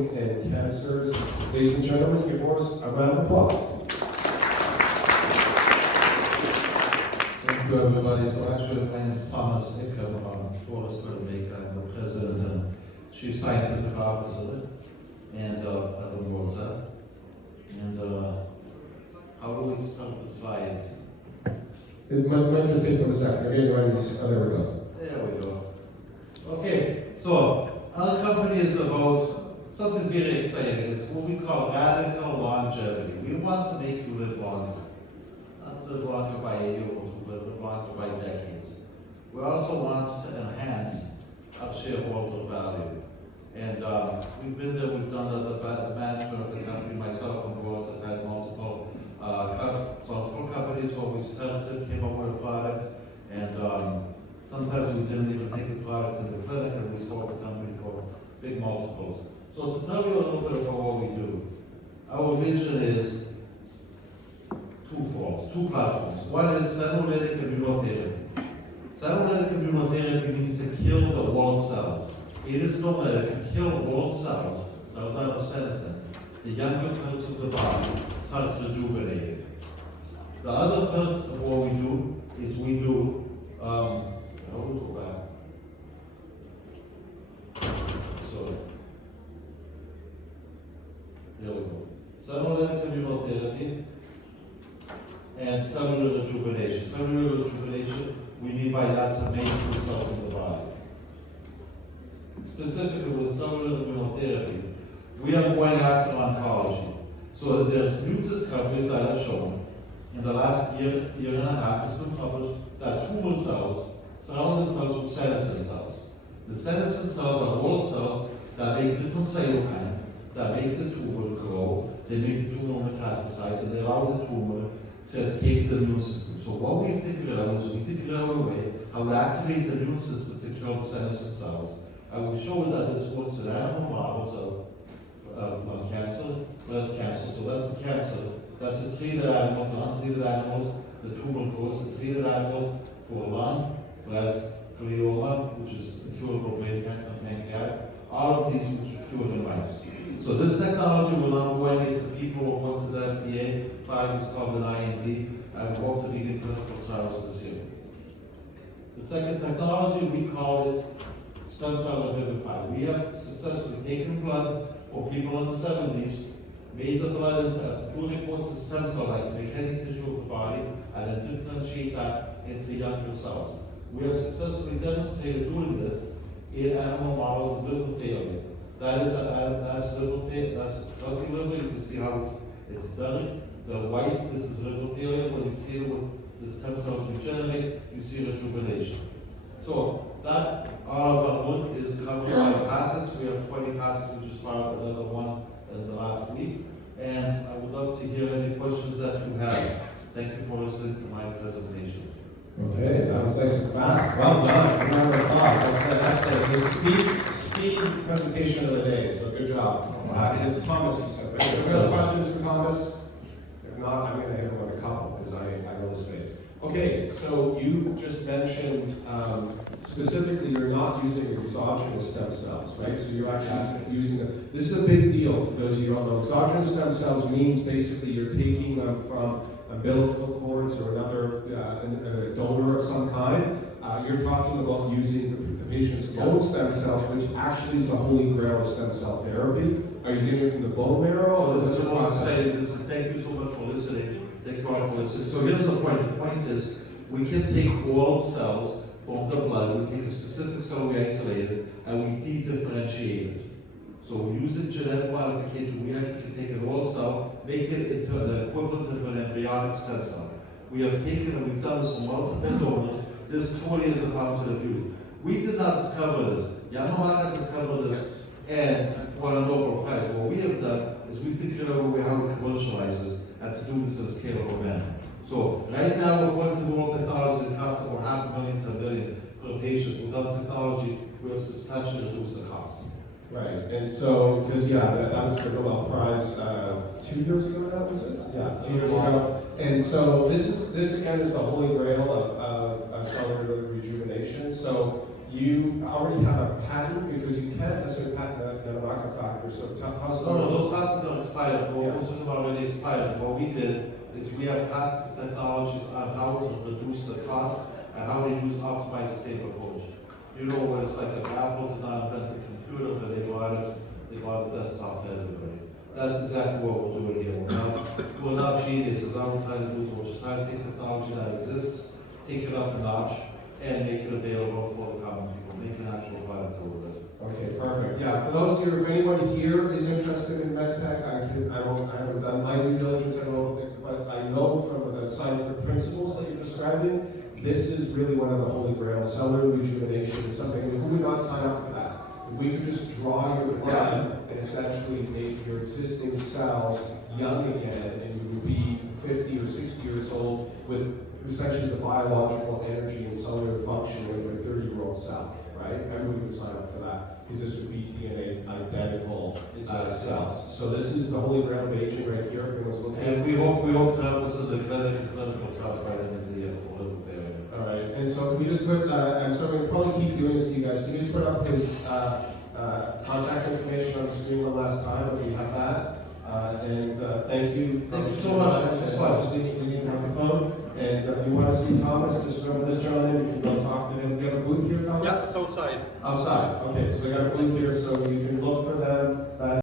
and cancers. Ladies and gentlemen, give us a round of applause. Thank you, everybody. So actually, my name is Thomas Ichim. I'm a Florida maker. I'm the president and chief scientific officer and of Immorta. And how do we start the slides? It might just take 1 second. Maybe everybody's, oh, there we go. There we go. Okay, so our company is about something very exciting. It's what we call radical longevity. We want to make you live longer. Not live longer by a year or two, but live longer by decades. We also want to enhance our shareholder value. And we've been there, we've done the management of the company. Myself and Ross have had multiple companies where we started, came up with a product, and sometimes we didn't even take the product to the clinic, and we sold the company for big multiples. So to tell you a little bit about what we do, our vision is twofold, two platforms. One is senolytic immunotherapy. Senolytic immunotherapy means to kill the walled cells. It is known that if you kill walled cells, cells out of senescent, the younger parts of the body start rejuvenating. The other part of what we do is we do, there we go. Senolytic immunotherapy and cellular rejuvenation. Cellular rejuvenation, we mean by that to make new cells in the body. Specifically with cellular immunotherapy, we are going after oncology. So there's new discoveries that are shown. In the last year and a half, it's been published that tumor cells surround themselves with senescent cells. The senescent cells are walled cells that make different cytokines, that make the tumor grow, they make the tumor metastasize, and they allow the tumor to escape the immune system. So what we figured out is we figured out a way how to activate the immune system to kill the senescent cells. And we showed that this works in animal models of lung cancer, breast cancer. So that's the cancer. That's the treated animals, the untreated animals, the tumor grows, the treated animals for lung, breast, glioma, which is incurable brain cancer, and pancreatic. All of these which are cured in mice. So this technology will now go into people who went to the FDA, filed what's called an IND, and hope to begin clinical trials this year. The second technology, we call it stem cell revivify. We have successfully taken blood for people in the 70s, made the blood into a pluripotent stem cell that can make any tissue of the body, and then differentiate that into younger cells. We have successfully demonstrated doing this in animal models of liver failure. That's liver failure, that's healthy liver. You can see how it's done. The white, this is liver failure. When you treat it with the stem cells regenerate, you see rejuvenation. So that all of our work is covered by patents. We have 20 patents. We just filed another one in the last week. And I would love to hear any questions that you have. Thank you for listening to my presentation. Okay, that was nice and fast. Well done. Round of applause. That's the speed presentation of the day, so good job. And it's Thomas, you said. Any other questions for Thomas? If not, I'm going to hit him with a couple because I know the space. Okay, so you just mentioned specifically you're not using exogenous stem cells, right? So you're actually using them. This is a big deal for those of you who don't know. Exogenous stem cells means basically you're taking them from umbilical cords or another donor of some kind. You're talking about using the patient's own stem cells, which actually is the holy grail of stem cell therapy. Are you getting it from the bone marrow? So this is what I'm saying. Thank you so much for listening. Thank you all for listening. So here's the point. The point is we can take walled cells from the blood, we take a specific cell we isolated, and we de-differentiate it. So using genetic modification, we actually can take an walled cell, make it into the equivalent of an embryonic stem cell. We have taken, and we've done this for multiple donors. This 20 years of fountain of youth. We did not discover this. Yamamaka discovered this and won a Nobel Prize. What we have done is we figured out a way how to commercialize this and to do this in a scalable manner. So right now we're going to do all technology that costs over $500,000 to $1 million per patient. Without technology, we have substantially reduced the cost. Right, and so, because that was the Nobel Prize 2 years ago, that was it? Yeah, 2 years ago. And so this again is the holy grail of cellular rejuvenation. So you already have a patent, because you can't necessarily patent the Immorta factor, so tell us. No, those patents are expired, Yeah. most of them are already expired. What we did is we have patented technologies on how to reduce the cost and how to optimize the same approach. You know what it's like, if Apple did not invent the computer, but they bought a desktop to everybody. That's exactly what we're doing here. We're not geniuses. All we're trying to do is we're just trying to take technology that exists, take it up a notch, and make it available for the common people, make an actual product over it. Okay, perfect. Yeah, for those here, if anybody here is interested in medtech, I haven't done my due diligence, but I know from the scientific principles that you're describing, this is really one of the holy grail. Cellular rejuvenation is something, I mean, who would not sign up for that? If we could just draw your blood and essentially make your existing cells young again, and you would be 50 or 60 years old with essentially the biological energy and cellular function of your 30-year-old self, right? Everybody would sign up for that, because this would be DNA identical cells. So this is the holy grail of aging right here, if anyone's looking at it. And we hope to have this in the clinical trials by the end of the year for liver failure. All right, and so can we just put, I'm sorry, we'll probably keep doing this to you guys. Can you just put up his contact information on the screen one last time, if you have that? And thank you. Thank you so much. Just need the microphone. And if you want to see Thomas, just remember this gentleman, you can go talk to him. Do you have a booth here, Thomas? Yeah, it's outside. Outside, okay, so we got a booth here, so you can look for them.